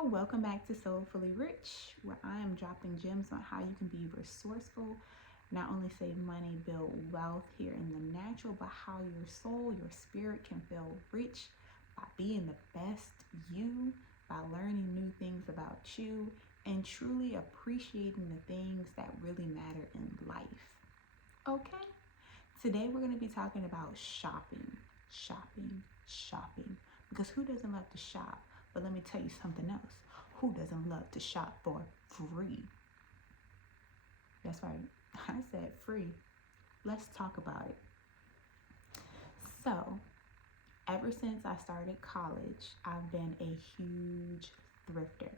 y'all, welcome back to Soulfully Rich, where I am dropping gems on how you can be resourceful, not only save money, build wealth here in the natural, but how your soul, your spirit can feel rich by being the best you, by learning new things about you, and truly appreciating the things that really matter in life. Okay? Today we're going to be talking about shopping, shopping. Because who doesn't love to shop? But let me tell you something else. Who doesn't love to shop for free? That's right. I said free. Let's talk about it. So, ever since I started college, I've been a huge thrifter.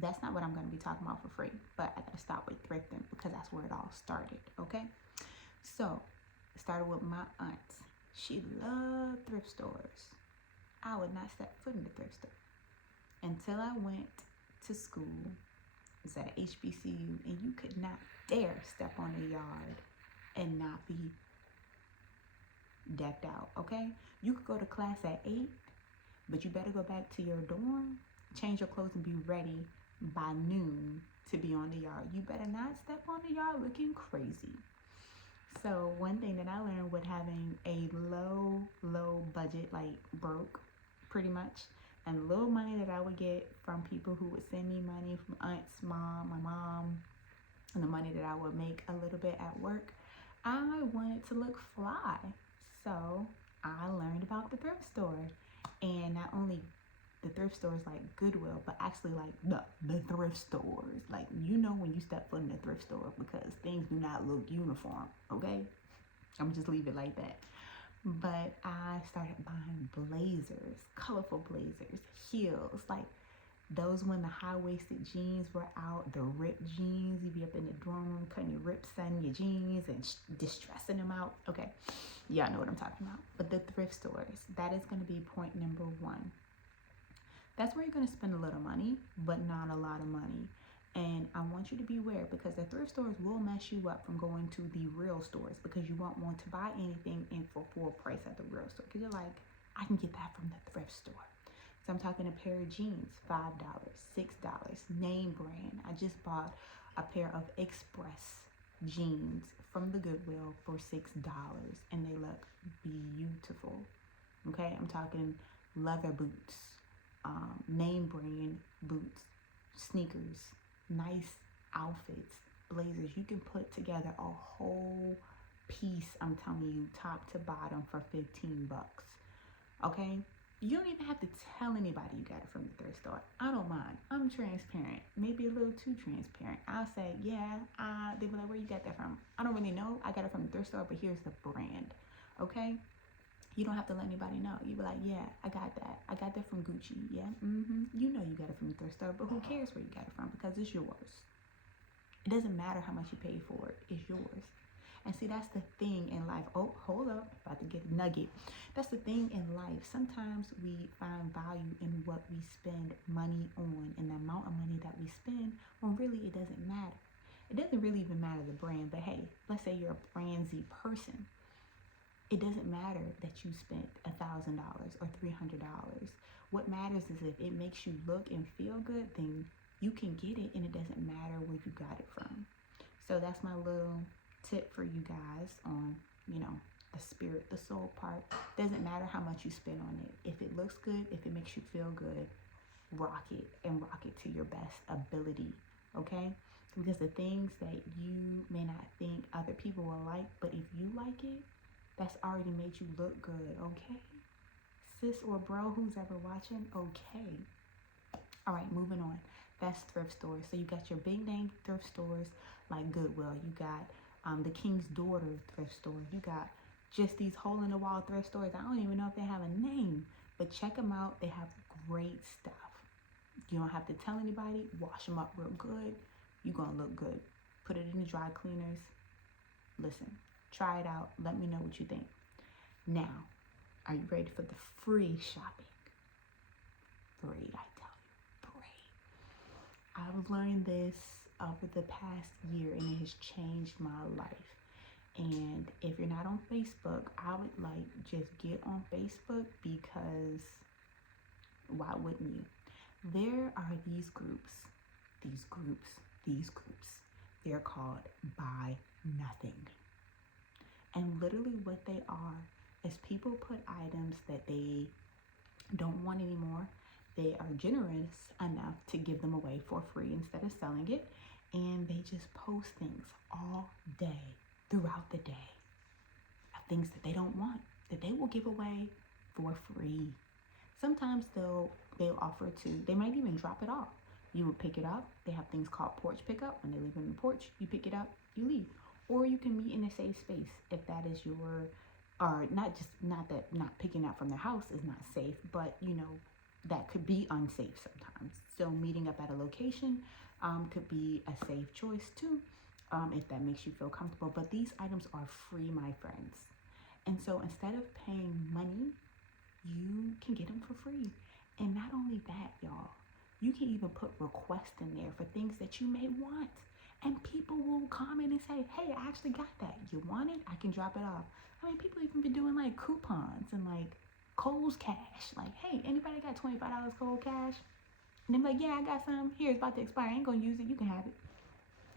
That's not what I'm going to be talking about for free, but I got to start with thrifting because that's where it all started, okay? So, it started with my aunt. She loved thrift stores. I would not step foot in the thrift store until I went to school. It was at HBCU, and you could not dare step on the yard and not be decked out, okay? You could go to class at 8, but you better go back to your dorm, change your clothes, and be ready by noon to be on the yard. You better not step on the yard looking crazy. So one thing that I learned with having a low budget, like broke pretty much, and little money that I would get from people who would send me money, from aunts, my mom, and the money that I would make a little bit at work, I wanted to look fly. So I learned about the thrift store, and not only the thrift stores like Goodwill, but actually like the thrift stores. Like, you know, when you step foot in the thrift store, because things do not look uniform, okay? I'm just leave it like that. But I started buying blazers, colorful blazers, heels, like those when the high-waisted jeans were out, the ripped jeans. You be up in the dorm room cutting your rips on your jeans and distressing them out. Okay, y'all know what I'm talking about. But the thrift stores, that is going to be point number one. That's where you're going to spend a little money, but not a lot of money. And I want you to be aware, because the thrift stores will mess you up from going to the real stores, because you won't want to buy anything in for full price at the real store, because you're like, I can get that from the thrift store. So I'm talking a pair of jeans, $5, $6, name brand. I just bought a pair of Express jeans from the Goodwill for $6, and they look beautiful. Okay, I'm talking leather boots, name brand boots, sneakers, nice outfits, blazers. You can put together a whole piece, I'm telling you, top to bottom for 15 bucks. Okay? You don't even have to tell anybody you got it from the thrift store. I don't mind. I'm transparent. Maybe a little too transparent. I'll say, yeah, they be like, where you got that from? I don't really know. I got it from the thrift store, but here's the brand. Okay? You don't have to let anybody know. You be like, yeah, I got that. I got that from Gucci. Yeah, You know you got it from the thrift store, but who cares where you got it from? Because it's yours. It doesn't matter how much you pay for it. It's yours. And see, that's the thing in life. Oh, hold up. About to get a nugget. That's the thing in life. Sometimes we find value in what we spend money on and the amount of money that we spend, when really it doesn't matter. It doesn't really even matter the brand, but hey, let's say you're a brandsy person. It doesn't matter that you spent $1,000 or $300. What matters is if it makes you look and feel good, then you can get it, and it doesn't matter where you got it from. So that's my little tip for you guys on, the spirit, the soul part. Doesn't matter how much you spend on it. If it looks good, if it makes you feel good, rock it, and rock it to your best ability, okay? Because the things that you may not think other people will like, but if you like it, that's already made you look good, okay? Sis or bro, who's ever watching, okay. All right, moving on. That's thrift stores. So you got your big name thrift stores like Goodwill. You got the King's Daughter thrift store. You got just these hole-in-the-wall thrift stores. I don't even know if they have a name, but check them out. They have great stuff. You don't have to tell anybody. Wash them up real good. You're going to look good. Put it in the dry cleaners. Listen, try it out. Let me know what you think. Now, are you ready for the free shopping? Free, I tell you, free. I've learned this over the past year, and it has changed my life. And if you're not on Facebook, I would just get on Facebook, because why wouldn't you? There are these groups. They're called Buy Nothing. And literally what they are is people put items that they don't want anymore. They are generous enough to give them away for free instead of selling it. And they just post things all day, throughout the day, of things that they don't want, that they will give away for free. Sometimes they'll offer to, they might even drop it off. You would pick it up. They have things called porch pickup. When they leave on the porch, you pick it up, you leave. Or you can meet in a safe space if that is your, or not picking up from their house is not safe, but that could be unsafe sometimes. So meeting up at a location could be a safe choice too, if that makes you feel comfortable. But these items are free, my friends. And so instead of paying money, you can get them for free. And not only that, y'all, you can even put requests in there for things that you may want. And people will comment and say, hey, I actually got that. You want it? I can drop it off. I mean, people even been doing like coupons and like Kohl's Cash. Like, hey, anybody got $25 Kohl's Cash? And they're like, yeah, I got some. Here, it's about to expire. I ain't gonna use it. You can have it.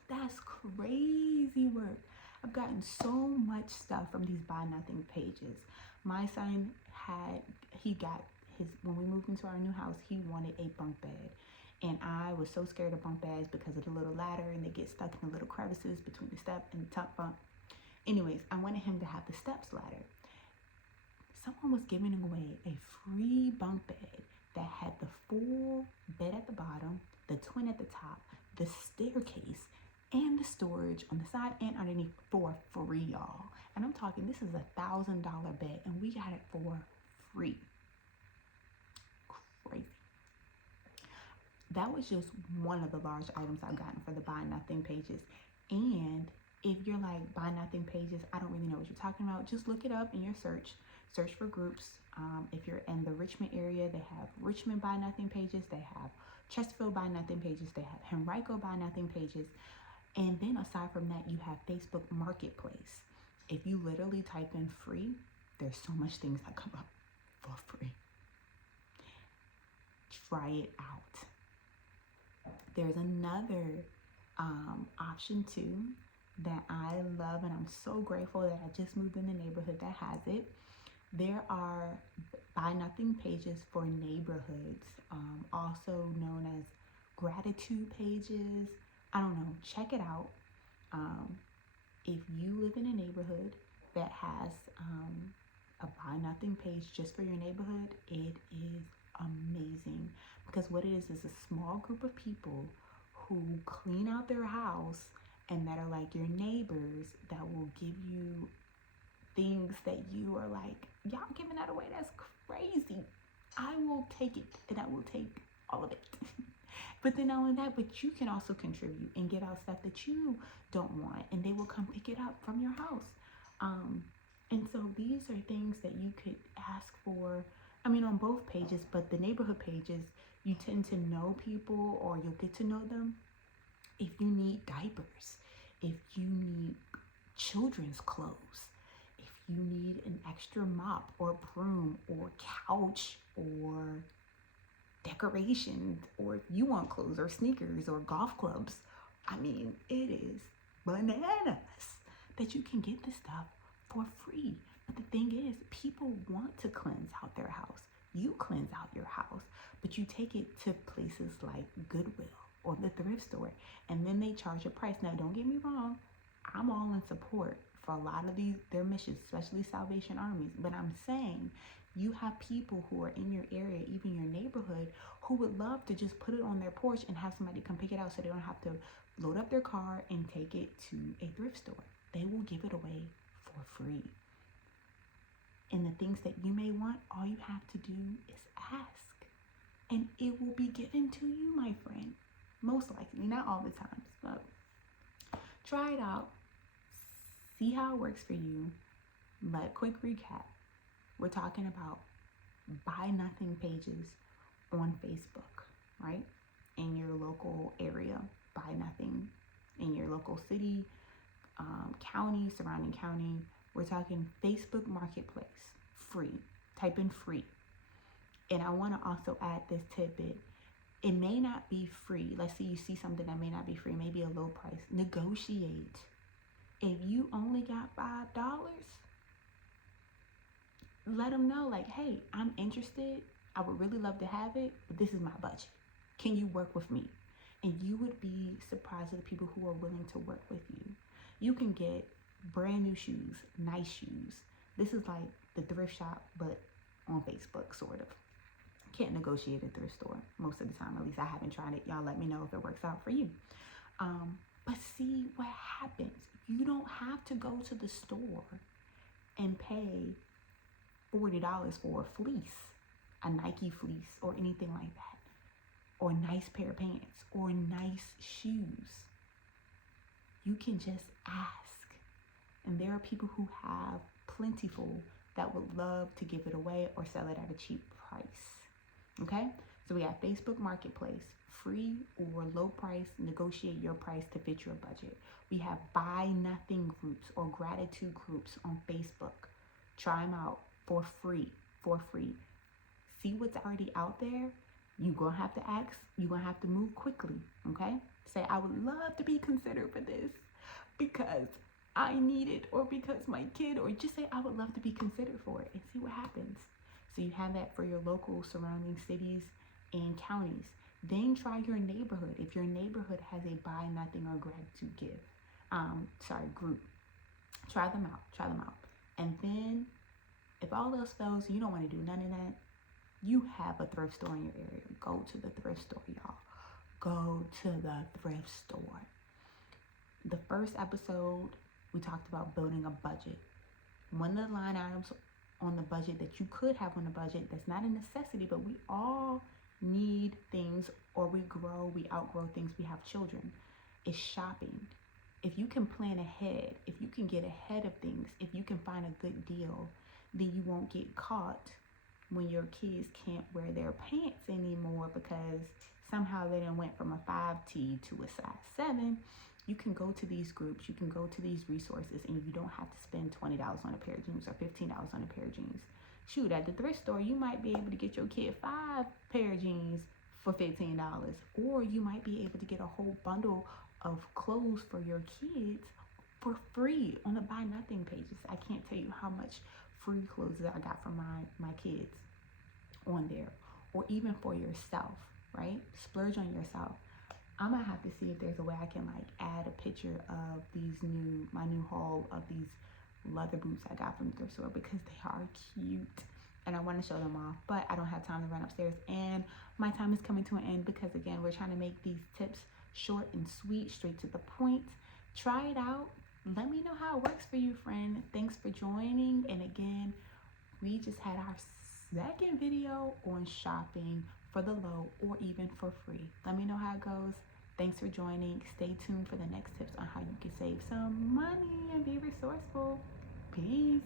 That's crazy work. I've gotten so much stuff from these Buy Nothing pages. My son when we moved into our new house, he wanted a bunk bed. And I was so scared of bunk beds because of the little ladder and they get stuck in the little crevices between the step and the top bunk. Anyways, I wanted him to have the steps ladder. Someone was giving away a free bunk bed that had the full bed at the bottom, the twin at the top, the staircase, and the storage on the side and underneath for free, y'all. And I'm talking, this is $1,000 bed and we got it for free. Crazy. That was just one of the large items I've gotten for the Buy Nothing pages. And if you're like, Buy Nothing pages, I don't really know what you're talking about, just look it up in your search for groups. If you're in the Richmond area, they have Richmond Buy Nothing pages, they have Chesterfield Buy Nothing pages, they have Henrico Buy Nothing pages. And then aside from that, you have Facebook Marketplace. If you literally type in free, there's so much things that come up for free. Try it out. There's another option too that I love, and I'm so grateful that I just moved in the neighborhood that has it. There are Buy Nothing pages for neighborhoods, also known as gratitude pages. I don't know, check it out. If you live in a neighborhood that has a Buy Nothing page just for your neighborhood, it is amazing, because what it is a small group of people who clean out their house and that are like your neighbors that will give you things that you are like, y'all giving that away, that's crazy. I will take it and I will take all of it. But then not only that, but you can also contribute and give out stuff that you don't want, and they will come pick it up from your house. And so these are things that you could ask for, I mean, on both pages, but the neighborhood pages, you tend to know people, or you'll get to know them. If you need diapers, if you need children's clothes, if you need an extra mop or broom or couch or decorations, or if you want clothes or sneakers or golf clubs, I mean, it is bananas that you can get this stuff for free. But the thing is, people want to cleanse out their house. You cleanse out your house, but you take it to places like Goodwill or the thrift store, and then they charge a price. Now, don't get me wrong, I'm all in support for a lot of their missions, especially Salvation Armies. But I'm saying, you have people who are in your area, even your neighborhood, who would love to just put it on their porch and have somebody come pick it out, so they don't have to load up their car and take it to a thrift store. They will give it away for free. And the things that you may want, all you have to do is ask, and it will be given to you, my friend. Most likely, not all the times, but try it out. See how it works for you. But quick recap. We're talking about Buy Nothing pages on Facebook, right? In your local area, Buy Nothing. In your local city, county, surrounding county. We're talking Facebook Marketplace, free. Type in free. And I want to also add this tidbit. It may not be free. Let's say you see something that may not be free, maybe a low price. Negotiate. If you only got $5, let them know, like, hey, I'm interested. I would really love to have it, but this is my budget. Can you work with me? And you would be surprised at the people who are willing to work with you. You can get brand new shoes, nice shoes. This is like the thrift shop, but on Facebook, sort of. Can't negotiate at thrift store most of the time. At least I haven't tried it. Y'all let me know if it works out for you. But see what happens. You don't have to go to the store and pay $40 for a fleece, a Nike fleece, or anything like that, or a nice pair of pants, or nice shoes. You can just ask. And there are people who have plentiful that would love to give it away or sell it at a cheap price. Okay? So we have Facebook Marketplace, free or low price, negotiate your price to fit your budget. We have buy nothing groups or gratitude groups on Facebook. Try them out for free. See what's already out there. You're going to have to ask. You're going to have to move quickly. Okay? Say, I would love to be considered for this because I need it, or because my kid, or just say, I would love to be considered for it, and see what happens. So you have that for your local surrounding cities and counties. Then try your neighborhood. If your neighborhood has a buy nothing or gratitude group, try them out. And then if all else fails, you don't want to do none of that, you have a thrift store in your area. Go to the thrift store, y'all. Go to the thrift store. The first episode, we talked about building a budget. One of the line items on the budget that you could have on the budget that's not a necessity, but we all need things, or we outgrow things, we have children, is shopping. If you can plan ahead, if you can get ahead of things, if you can find a good deal, then you won't get caught when your kids can't wear their pants anymore because somehow they done went from a 5T to a size 7. You can go to these groups, you can go to these resources, and you don't have to spend $20 on a pair of jeans or $15 on a pair of jeans. Shoot, at the thrift store, you might be able to get your kid 5 pair of jeans for $15, or you might be able to get a whole bundle of clothes for your kids for free on the buy nothing pages. I can't tell you how much free clothes that I got from my kids on there, or even for yourself, right? Splurge on yourself. I'm gonna have to see if there's a way I can like add a picture of my new haul of these leather boots I got from the thrift store, because they are cute and I want to show them off, but I don't have time to run upstairs, and my time is coming to an end because, again, we're trying to make these tips short and sweet, straight to the point. Try it out. Let me know how it works for you, friend. Thanks for joining. And again, we just had our second video on shopping for the low or even for free. Let me know how it goes. Thanks for joining. Stay tuned for the next tips on how you can save some money and be resourceful. Peace.